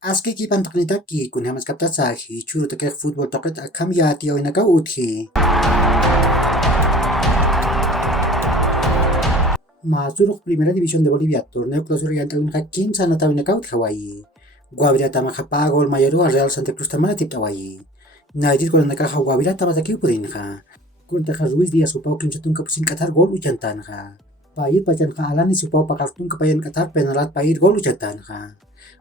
Aski kipan taqnitaki kun hamas kaptasaji churu takek fútbol toqet akam ya tiyo inaka utji. Mazuruk Primera División de Bolivia, torneo clausura yanta unja 15 na tawina kaut Hawaii. Guavirata maja gol mayoru al Real Santa Cruz tamana tip Hawaii. Naidir gol nakaja Guavirata mataki upurinja. Kun taja Ruiz Díaz upau kimsatun kapusin Qatar gol uchantanja. Pair pacan ka alani supau pakaltun kapayan Qatar penalat pair gol uchantanja.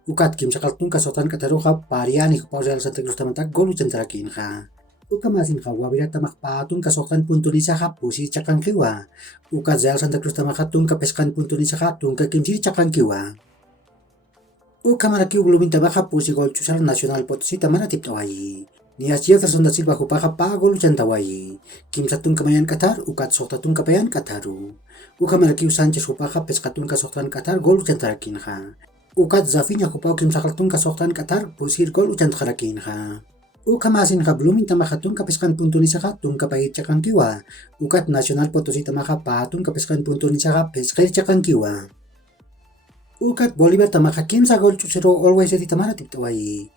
Ukat kim sakaltun kasotan Qataruja pariani upau Real Santa Cruz tamatak gol uchantarakinja. Uka masin ka Guavirata makpatun kasotan puntun isaha pusi cakan kiwa. Uka Real Santa Cruz tamakatun kapeskan puntun isaha tun kakimsir cakan kiwa. Uka maraki ublumin tamaha pusi gol chusar Nacional Potosí tamana tip Hawaii. Ni Asia Sonda Silva hupaha pa gol uchantawai. Kim satun kamayan Qatar ukat soktatun kapayan Qataru. Uka maraki Sanchez hupaha peskatun kasoktan Qatar gol uchantarakinja. Ukat Zafinya hupau kim sakaltun kasoktan Qatar pusir gol uchantarakinja. Uka masin ka blumin tamahatun kapeskan puntun isaha tun kapahit cakan kiwa. Ukat Nacional Potosí tamaha patun kapeskan puntun isaha peskair cakan kiwa. Ukat Bolívar tamaha kimsa gol chusero always edi tamana tip Hawaii.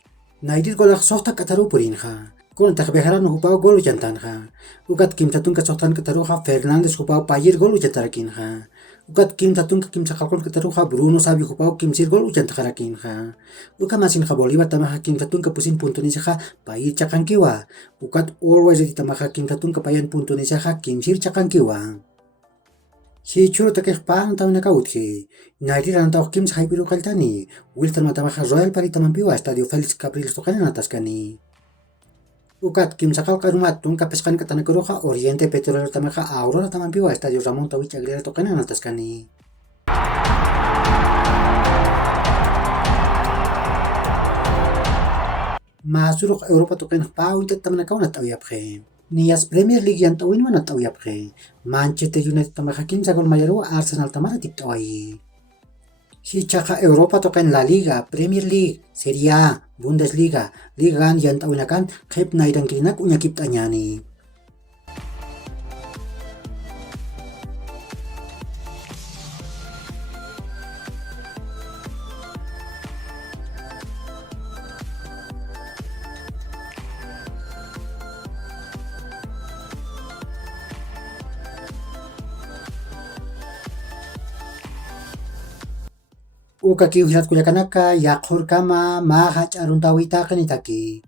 Naidir golak sokta Qataru purinja. Kun takbeharan hupau gol uchantanja. Ukat kim tatun kasoktan Qataruja Fernández hupau payir gol uchantarakinja. Ukat kim tatun kim sakalkon Qataruja Bruno Sabi hupau kimsir gol uchantarakinja. Uka masin ka Bolívar tamaha kim tatun kapusin puntun isaha payir cakan kiwa. Ukat always edi tamaha kim tatun kapayan puntun isaha kimsir cakan kiwa. Si churu takek pang tahu naka utki. Naidir antau kim sahai piru kaltani. Wilton matamaha Royal Pari tamampiwa Estadio Felix Capriles tokanan atas kani. Ukat kim sakal karumat tun kapeskan katana kuroha Oriente Petrolero tamaha Aurora tamampiwa Estadio Ramon Tawich Aguilera tokanan atas kani. Masuruk Europa tokan pau intet tamana kauna tau yapre. Nias Premier League yang tawin mana tau yapre. Manchester United tamaha kim sagol mayaru Arsenal tamana tip tawai. Si chaka Europa tokan La Liga, Premier League, Serie A, Bundesliga, Ligan yang tawinakan khep naidang kirinak unyakip tanyani. Uka kiuhirat kuya kanaka yakhur kama mahach aruntawi takanitaki.